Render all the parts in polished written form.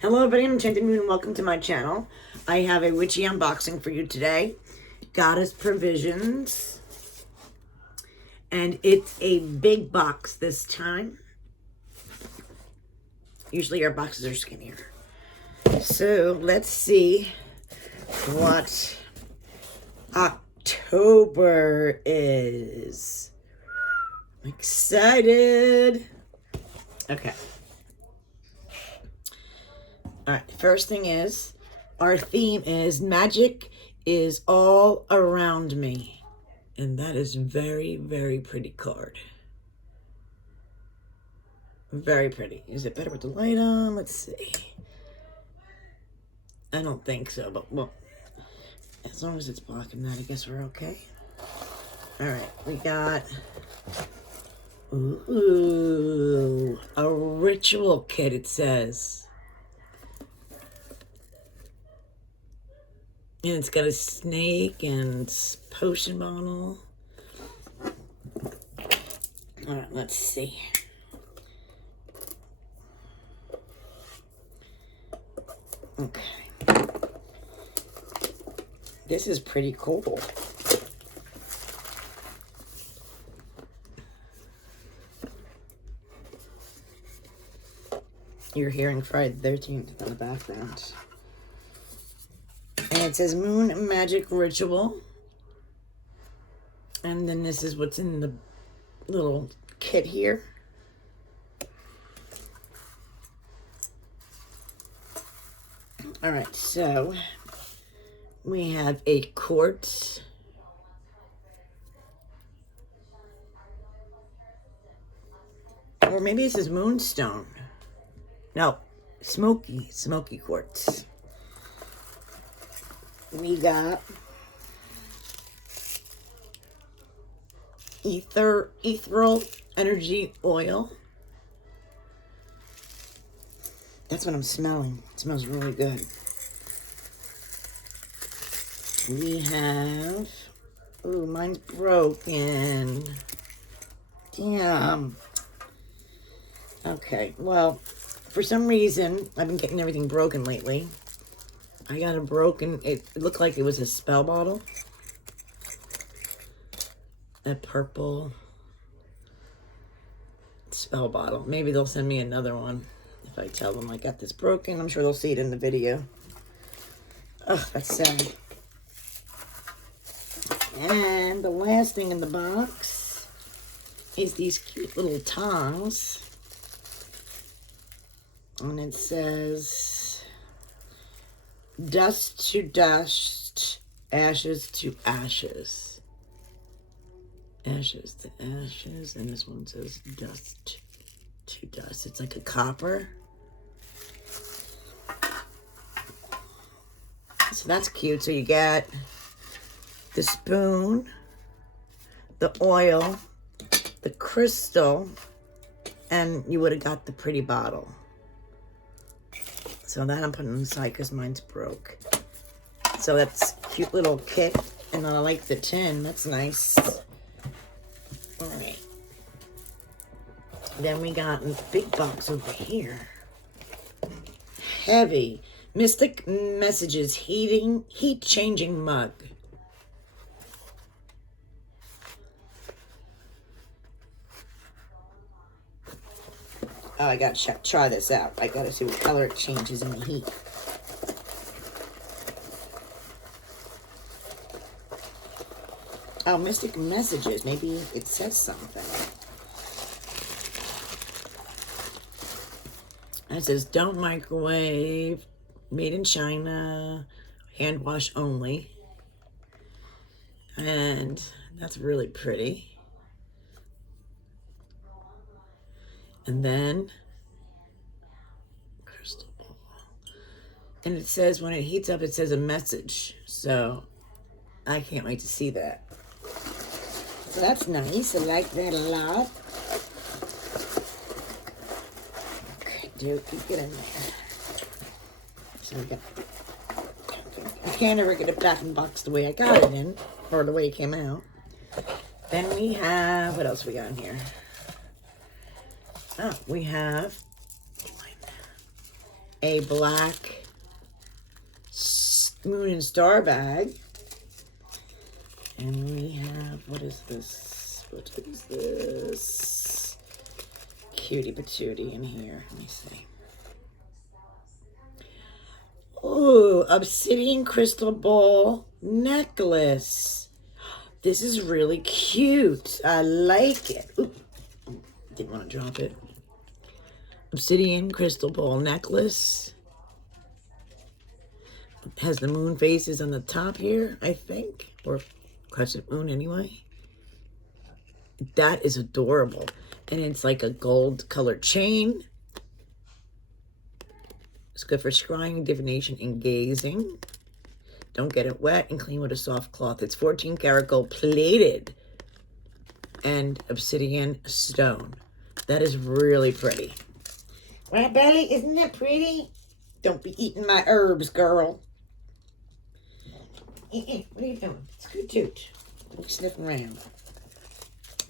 Hello everybody, I'm Enchanted and welcome to my channel. I have a witchy unboxing for you today. Goddess Provisions. And it's a big box this time. Usually our boxes are skinnier. So let's see what October is. I'm excited. Okay. Alright, first thing is, our theme is magic is all around me. And that is very, very pretty card. Very pretty. Is it better with the light on? Let's see. I don't think so, but well, as long as it's blocking that, I guess we're okay. Alright, we got a ritual kit, it says. And it's got a snake and potion bottle. All right, let's see. Okay. This is pretty cool. You're hearing Friday the 13th in the background. And it says Moon Magic Ritual. And then this is what's in the little kit here. Alright, so we have a quartz. Or maybe this is moonstone. No, smoky quartz. We got ethereal energy oil. That's what I'm smelling. It smells really good. We have, ooh, mine's broken. Damn. Okay, well, for some reason, I've been getting everything broken lately. I got a broken, it looked like it was a spell bottle. A purple spell bottle. Maybe they'll send me another one if I tell them I got this broken. I'm sure they'll see it in the video. Oh, that's sad. And the last thing in the box is these cute little tongs. And it says, dust to dust, ashes to ashes. Ashes to ashes. And this one says dust to dust. It's like a copper. So that's cute. So you get the spoon, the oil, the crystal, and you would have got the pretty bottle. So that I'm putting inside because mine's broke. So that's a cute little kit. And I like the tin. That's nice. Alright. Then we got a big box over here. Heavy. Mystic Messages Heat Changing Mug. Oh, I gotta try this out. I gotta see what color it changes in the heat. Oh, Mystic Messages. Maybe it says something. And it says, don't microwave, made in China, hand wash only. And that's really pretty. And then, crystal ball. And it says, when it heats up, it says a message. So, I can't wait to see that. So that's nice. I like that a lot. Okay, dude, get in there. So we got, I can't ever get it back in the box the way I got it in, or the way it came out. Then we have, what else we got in here? Oh, we have a black moon and star bag. And we have, what is this? What is this? Cutie patootie in here. Let me see. Ooh, obsidian crystal ball necklace. This is really cute. I like it. Ooh, didn't want to drop it. Obsidian crystal ball necklace. It has the moon faces on the top here, I think. Or crescent moon anyway. That is adorable. And it's like a gold colored chain. It's good for scrying, divination, and gazing. Don't get it wet and clean with a soft cloth. It's 14 karat gold plated and obsidian stone. That is really pretty. Right, Belly? Isn't that pretty? Don't be eating my herbs, girl. What are you doing? Scoot toot. Don't be sniffing around.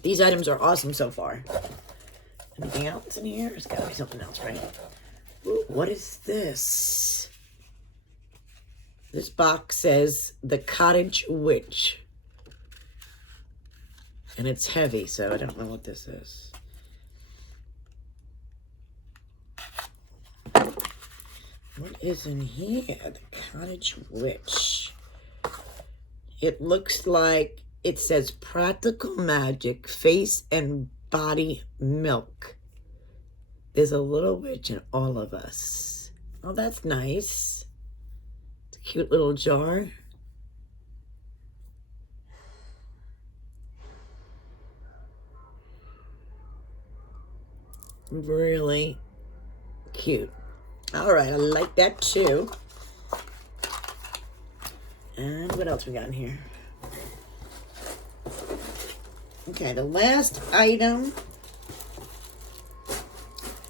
These items are awesome so far. Anything else in here? There's got to be something else, right? Ooh, what is this? This box says The Cottage Witch. And it's heavy, so I don't know what this is. What is in here? The Cottage Witch. It looks like it says Practical Magic, Face and Body Milk. There's a little witch in all of us. Oh, that's nice. It's a cute little jar. Really cute. All right, I like that too. And what else we got in here? Okay, the last item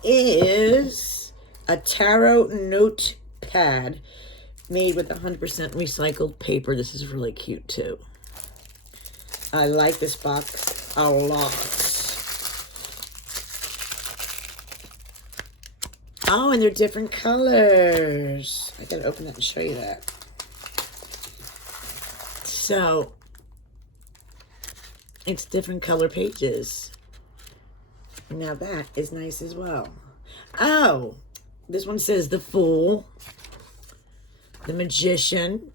is a tarot notepad made with 100% recycled paper. This is really cute too. I like this box a lot. Oh, and they're different colors. I gotta open that and show you that. So, it's different color pages. Now that is nice as well. Oh, this one says the Fool, the Magician,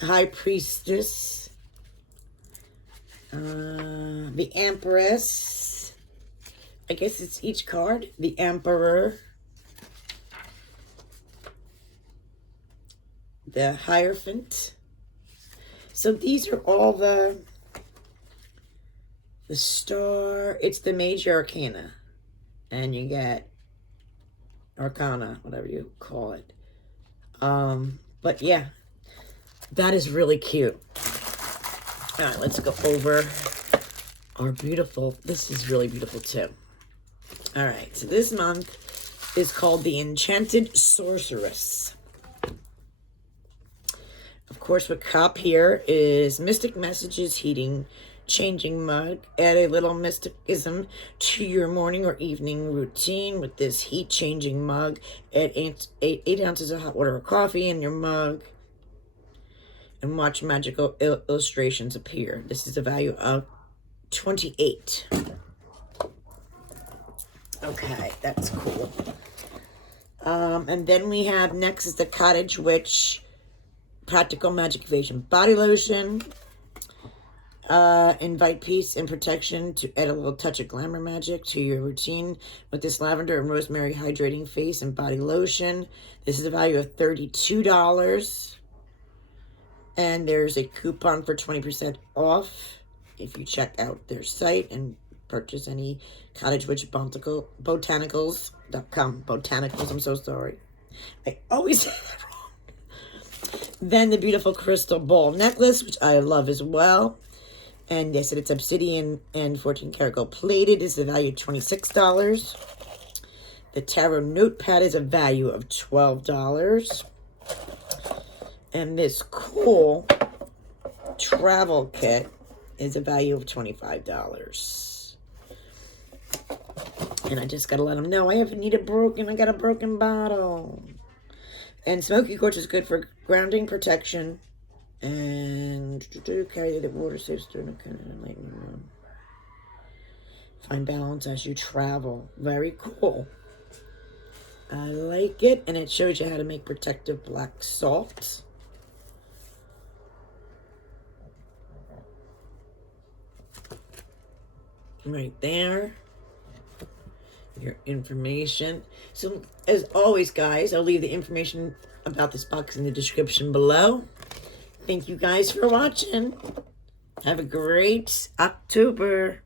High Priestess, the Empress. I guess it's each card. The Emperor, the Hierophant. So these are all the star. It's the Major Arcana. And you get Arcana, whatever you call it. But yeah, that is really cute. All right, let's go over our beautiful. This is really beautiful too. All right, so this month is called the Enchanted Sorceress. Of course, what cup here is Mystic Messages Heating Changing Mug. Add a little mysticism to your morning or evening routine with this heat changing mug. Add 8 ounces of hot water or coffee in your mug and watch magical illustrations appear. This is a value of $28. Okay, that's cool. And then we have next is the Cottage Witch Practical Magic Evasion Body Lotion. Invite peace and protection to add a little touch of glamour magic to your routine with this Lavender and Rosemary Hydrating Face and Body Lotion. This is a value of $32. And there's a coupon for 20% off if you check out their site and purchase any Cottage Witch Botanicals.com. Botanicals, I'm so sorry. I always say that wrong. Then the beautiful crystal ball necklace, which I love as well. And they said it's obsidian and 14 karat gold plated. Is the value of $26. The tarot notepad is a value of $12. And this cool travel kit is a value of $25. And I just got to let them know I got a broken bottle. And Smoky Quartz is good for grounding protection. And carry the water saves during a kind of lightning room. Find balance as you travel. Very cool. I like it. And it shows you how to make protective black salt. Right there. Your information. So, as always, guys, I'll leave the information about this box in the description below. Thank you guys for watching. Have a great October.